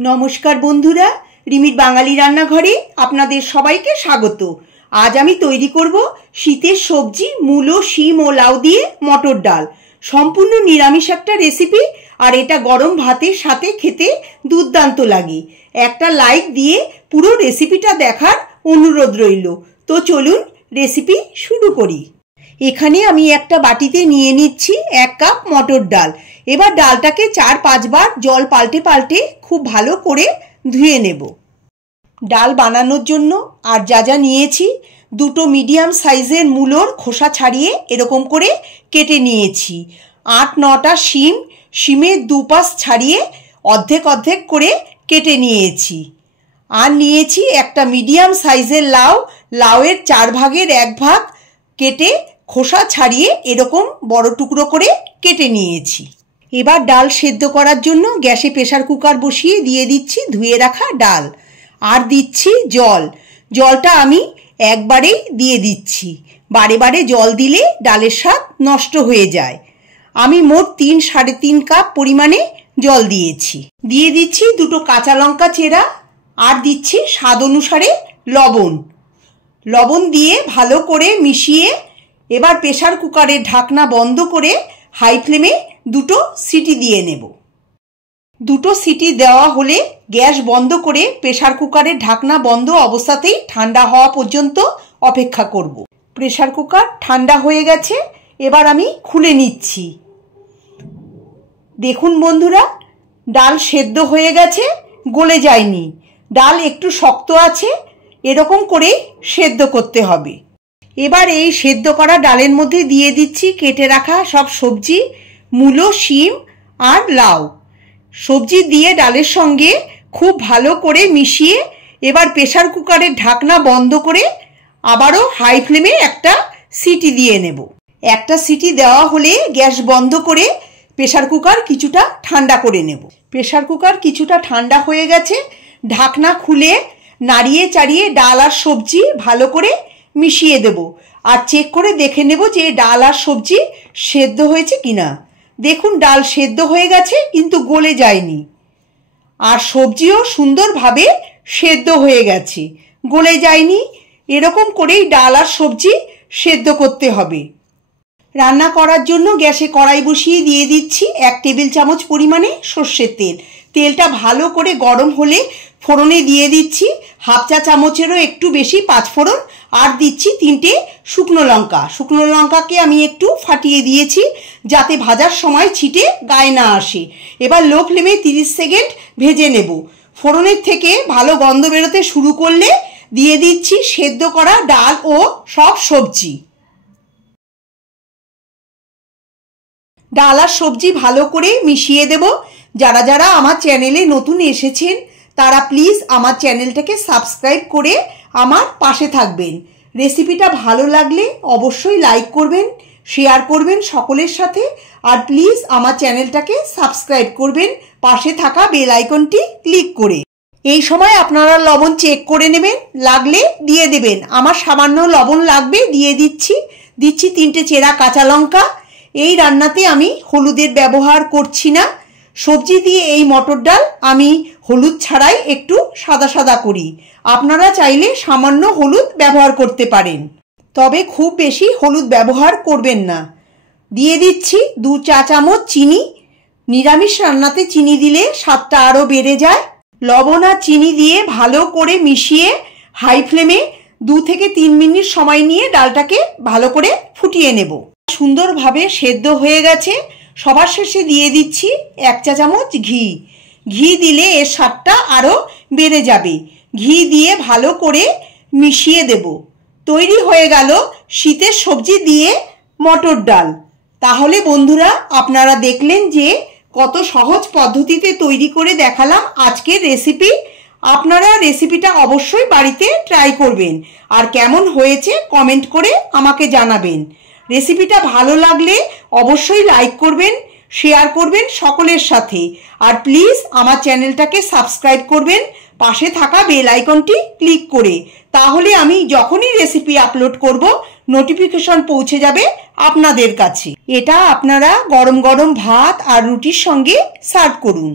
নমস্কার বন্ধুরা, রিমির বাঙালি রান্নাঘরে আপনাদের সবাইকে স্বাগত। আজ আমি তৈরি করব শীতের সবজি মূলো, শিম ও লাউ দিয়ে মটর ডাল। সম্পূর্ণ নিরামিষ একটা রেসিপি, আর এটা গরম ভাতের সাথে খেতে দুর্দান্ত লাগে। একটা লাইক দিয়ে পুরো রেসিপিটা দেখার অনুরোধ রইল। তো চলুন রেসিপি শুরু করি। এখানে আমি একটা বাটিতে নিয়ে নিচ্ছি 1 কাপ মটর ডাল। এবার ডালটাকে 4-5 বার জল পাল্টে পাল্টে খুব ভালো করে ধুয়ে নেব। ডাল বানানোর জন্য আর যা যা নিয়েছি, 2টো মিডিয়াম সাইজের মূলোর খোসা ছাড়িয়ে এরকম করে কেটে নিয়েছি। 8-9টা শিম, শিমের দুপাশ ছাড়িয়ে অর্ধেক অর্ধেক করে কেটে নিয়েছি। আর নিয়েছি একটা মিডিয়াম সাইজের লাউ, লাউয়ের 4 ভাগের 1 ভাগ কেটে খোসা ছাড়িয়ে এরকম বড় টুকরো করে কেটে নিয়েছি। এবার ডাল সেদ্ধ করার জন্য গ্যাসে প্রেসার কুকার বসিয়ে দিয়ে দিচ্ছি ধুয়ে রাখা ডাল, আর দিচ্ছি জল। জলটা আমি একবারেই দিয়ে দিচ্ছি, বারে বারে জল দিলে ডালের স্বাদ নষ্ট হয়ে যায়। আমি মোট 3-3.5 কাপ পরিমাণে জল দিয়েছি। দিয়ে দিচ্ছি 2টো কাঁচা লঙ্কা চেরা, আর দিচ্ছি স্বাদ অনুসারে লবণ। লবণ দিয়ে ভালো করে মিশিয়ে এবার প্রেসার কুকারের ঢাকনা বন্ধ করে হাই ফ্লেমে 2টো সিটি দিয়ে নেব। 2টো সিটি দেওয়া হলে গ্যাস বন্ধ করে প্রেসার কুকারের ঢাকনা বন্ধ অবস্থাতেই ঠান্ডা হওয়া পর্যন্ত অপেক্ষা করব। প্রেসার কুকার ঠান্ডা হয়ে গেছে, এবার আমি খুলে নিচ্ছি। দেখুন বন্ধুরা, ডাল সেদ্ধ হয়ে গেছে, গলে যায়নি। ডাল একটু শক্ত আছে, এরকম করে সেদ্ধ করতে হবে। এবার এই সেদ্ধ করা ডালের মধ্যে দিয়ে দিচ্ছি কেটে রাখা সব সবজি, মূলো, শিম আর লাউ। সবজি দিয়ে ডালের সঙ্গে খুব ভালো করে মিশিয়ে এবার প্রেসার কুকারের ঢাকনা বন্ধ করে আবারও হাই ফ্লেমে একটা সিটি দিয়ে নেব। একটা সিটি দেওয়া হলে গ্যাস বন্ধ করে প্রেসার কুকার কিছুটা ঠান্ডা করে নেব। প্রেসার কুকার কিছুটা ঠান্ডা হয়ে গেছে, ঢাকনা খুলে নাড়িয়ে চাড়িয়ে ডাল আর সবজি ভালো করে মিশিয়ে দেব, আর চেক করে দেখে নেব যে ডাল আর সবজি সেদ্ধ হয়েছে কিনা। দেখুন ডাল সেদ্ধ হয়ে গেছে, কিন্তু গলে যায়নি, আর সবজিও সুন্দরভাবে সেদ্ধ হয়ে গেছে, গলে যায়নি। এরকম করেই ডাল আর সবজি সেদ্ধ করতে হবে। রান্না করার জন্য গ্যাসে কড়াই বসিয়ে দিয়ে দিচ্ছি 1 টেবিল চামচ পরিমাণে সর্ষের তেল। তেলটা ভালো করে গরম হলে ফোড়নে দিয়ে দিচ্ছি 1/2 চা চামচেরও একটু বেশি 5 ফোড়ন, আর দিচ্ছি 3টে শুকনো লঙ্কা। শুকনো লঙ্কাকে আমি একটু ফাটিয়ে দিয়েছি যাতে ভাজার সময় ছিটে গায়ে না আসে। এবার লো ফ্লেমে 30 সেকেন্ড ভেজে নেব। ফোড়নের থেকে ভালো গন্ধ বেরোতে শুরু করলে দিয়ে দিচ্ছি সেদ্ধ করা ডাল ও সব সবজি। ডাল আর সবজি ভালো করে মিশিয়ে দেব। যারা যারা আমার চ্যানেলে নতুন এসেছেন তারা প্লিজ আমার চ্যানেলটাকে সাবস্ক্রাইব করে আমার পাশে থাকবেন। রেসিপিটা ভালো লাগলে অবশ্যই লাইক করবেন, শেয়ার করবেন সকলের সাথে, আর প্লিজ আমার চ্যানেলটাকে সাবস্ক্রাইব করবেন পাশে থাকা বেল আইকনটি ক্লিক করে। এই সময় আপনারা লবণ চেক করে নেবেন, লাগলে দিয়ে দেবেন। আমার সামান্য লবণ লাগবে, দিয়ে দিচ্ছি। 3টে চেরা কাঁচা লঙ্কা। এই রান্নাতে আমি হলুদের ব্যবহার করছি না। সবজি দিয়ে এই মটর ডাল আমি হলুদ ছাড়াই একটু সাদা সাদা করি। আপনারা চাইলে সামান্য হলুদ ব্যবহার করতে পারেন, তবে খুব বেশি হলুদ ব্যবহার করবেন না। দিয়ে দিচ্ছি 2 চা চামচ চিনি। নিরামিষ রান্নাতে চিনি দিলে স্বাদটা আরও বেড়ে যায়। লবণ আর চিনি দিয়ে ভালো করে মিশিয়ে হাই ফ্লেমে 2 থেকে 3 মিনিট সময় নিয়ে ডালটাকে ভালো করে ফুটিয়ে নেব। সুন্দরভাবে সেদ্ধ হয়ে গেছে। সবার শেষে দিয়ে দিচ্ছি 1 চা চামচ ঘি। ঘি দিলে এর স্বাদটা আরও বেড়ে যাবে। ঘি দিয়ে ভালো করে মিশিয়ে দেব। তৈরি হয়ে গেল শীতের সবজি দিয়ে মটর ডাল। তাহলে বন্ধুরা, আপনারা দেখলেন যে কত সহজ পদ্ধতিতে তৈরি করে দেখালাম আজকের রেসিপি। আপনারা রেসিপিটা অবশ্যই বাড়িতে ট্রাই করবেন, আর কেমন হয়েছে কমেন্ট করে আমাকে জানাবেন। রেসিপিটা ভালো লাগলে অবশ্যই লাইক করবেন, শেয়ার করবেন সকলের সাথে, আর প্লিজ আমার চ্যানেলটাকে সাবস্ক্রাইব করবেন পাশে থাকা বেল আইকনটি ক্লিক করে। তাহলে আমি যখনই রেসিপি আপলোড করব নোটিফিকেশন পৌঁছে যাবে আপনাদের কাছে। এটা আপনারা গরম গরম ভাত আর রুটির সঙ্গে সার্ভ করুন।